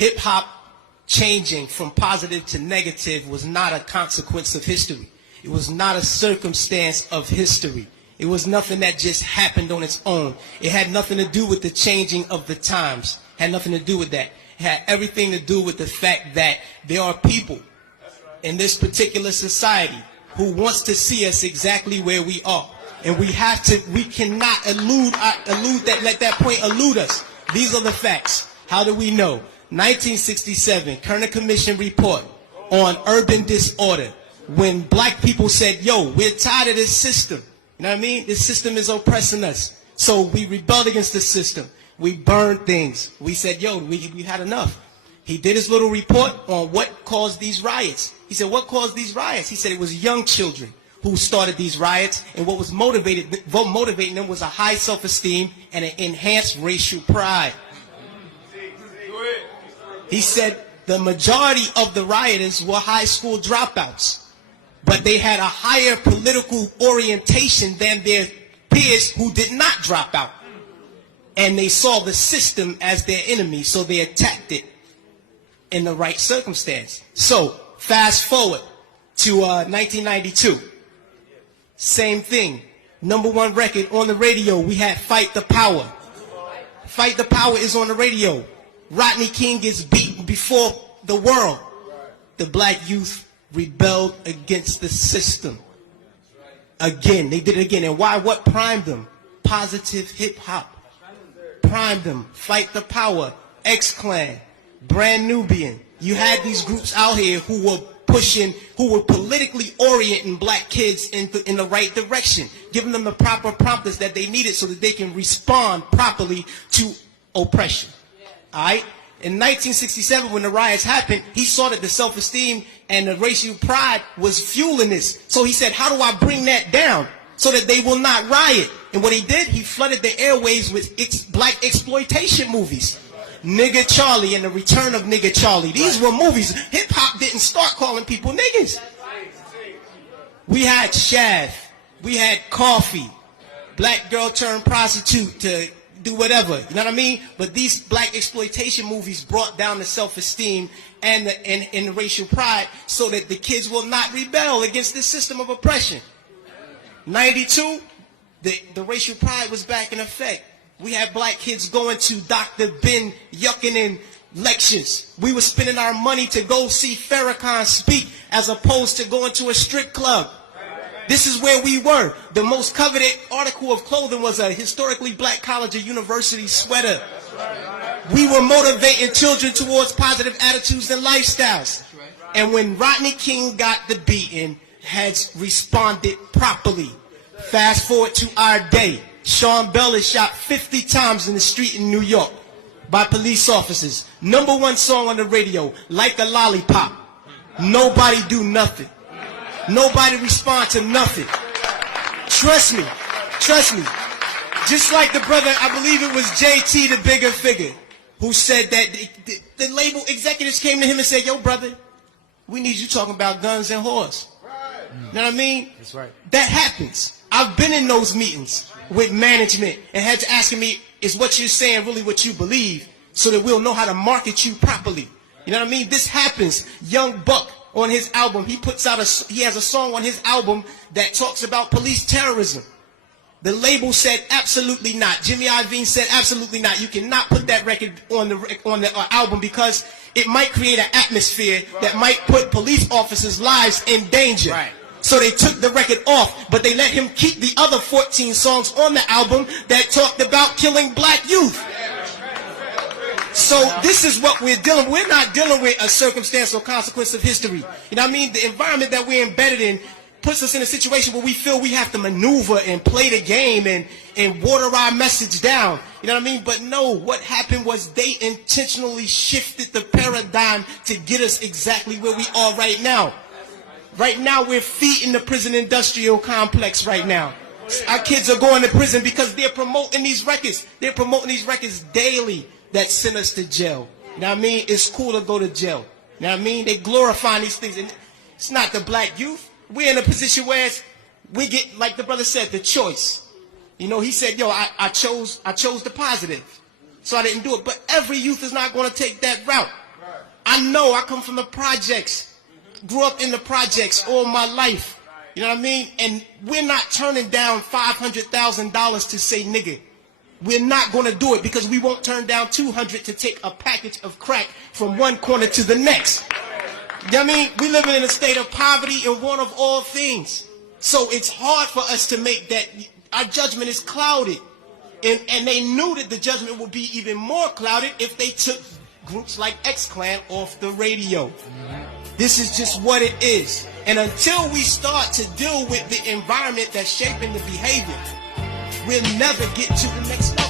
Hip-hop changing from positive to negative was not a consequence of history. It was not a circumstance of history. It was nothing that just happened on its own. It had nothing to do with the changing of the times. It had nothing to do with that. It had everything to do with the fact that there are people in this particular society who wants to see us exactly where we are. And we cannot let that point elude us. These are the facts. How do we know? 1967, Kerner Commission report on urban disorder. When black people said, yo, we're tired of this system. You know what I mean? This system is oppressing us. So we rebelled against the system. We burned things. We said, yo, we had enough. He did his little report on what caused these riots. He said, what caused these riots? He said it was young children who started these riots, and what was motivating them was a high self-esteem and an enhanced racial pride. He said the majority of the rioters were high school dropouts, but they had a higher political orientation than their peers who did not drop out. And they saw the system as their enemy, so they attacked it in the right circumstance. So, fast forward to 1992. Same thing. #1 record on the radio, we had Fight the Power. Fight the Power is on the radio. Rodney King gets beaten before the world. The black youth rebelled against the system. Again, they did it again. And why? What primed them? Positive hip-hop. Primed them. Fight the Power. X-Clan. Brand Nubian. You had these groups out here who were pushing, who were politically orienting black kids in the right direction, giving them the proper prompters that they needed so that they can respond properly to oppression. All right? In 1967, when the riots happened, he saw that the self-esteem and the racial pride was fueling this. So he said, how do I bring that down so that they will not riot? And what he did, he flooded the airwaves with black exploitation movies. Nigga Charlie and the Return of Nigga Charlie. These were movies. Hip-hop didn't start calling people niggas. We had Shaft. We had Coffee. Black girl turned prostitute to do whatever. You know what I mean? But these black exploitation movies brought down the self-esteem and the racial pride so that the kids will not rebel against this system of oppression. 92, the racial pride was back in effect. We had black kids going to Dr. Ben Yuckinen lectures. We were spending our money to go see Farrakhan speak as opposed to going to a strip club. This is where we were. The most coveted article of clothing was a historically black college or university sweater. We were motivating children towards positive attitudes and lifestyles. And when Rodney King got the beating, heads responded properly. Fast forward to our day. Sean Bell is shot 50 times in the street in New York by police officers. #1 song on the radio, Like a Lollipop. Nobody do nothing. Nobody respond to nothing. Trust me. Trust me. Just like the brother, I believe it was JT, the bigger figure, who said that the label executives came to him and said, yo, brother, we need you talking about guns and whores. You know what I mean? That's right. That happens. I've been in those meetings with management and had to ask me, is what you're saying really what you believe so that we'll know how to market you properly? You know what I mean? This happens. Young Buck on his album, he has a song on his album that talks about police terrorism. The label said absolutely not. Jimmy Iovine said absolutely not. You cannot put that record on the album because it might create an atmosphere that might put police officers' lives in danger. Right. So they took the record off, but they let him keep the other 14 songs on the album that talked about killing black youth. So this is what we're dealing with. We're not dealing with a circumstance or consequence of history. You know what I mean? The environment that we're embedded in puts us in a situation where we feel we have to maneuver and play the game and water our message down. You know what I mean? But no, what happened was they intentionally shifted the paradigm to get us exactly where we are right now. Right now, we're feeding the prison industrial complex right now. Our kids are going to prison because they're promoting these records. They're promoting these records daily that send us to jail. You know what I mean? It's cool to go to jail. You know what I mean? They glorify these things. And it's not the black youth. We're in a position where we get, like the brother said, the choice. You know, he said, yo, I chose the positive. So I didn't do it. But every youth is not going to take that route. I know I come from the projects, grew up in the projects all my life. You know what I mean? And we're not turning down $500,000 to say nigga. We're not going to do it because we won't turn down $200 to take a package of crack from one corner to the next. You know what I mean? We living in a state of poverty and want of all things. So it's hard for us to make that. Our judgment is clouded. And they knew that the judgment would be even more clouded if they took groups like X-Clan off the radio. This is just what it is. And until we start to deal with the environment that's shaping the behavior, we'll never get to the next level.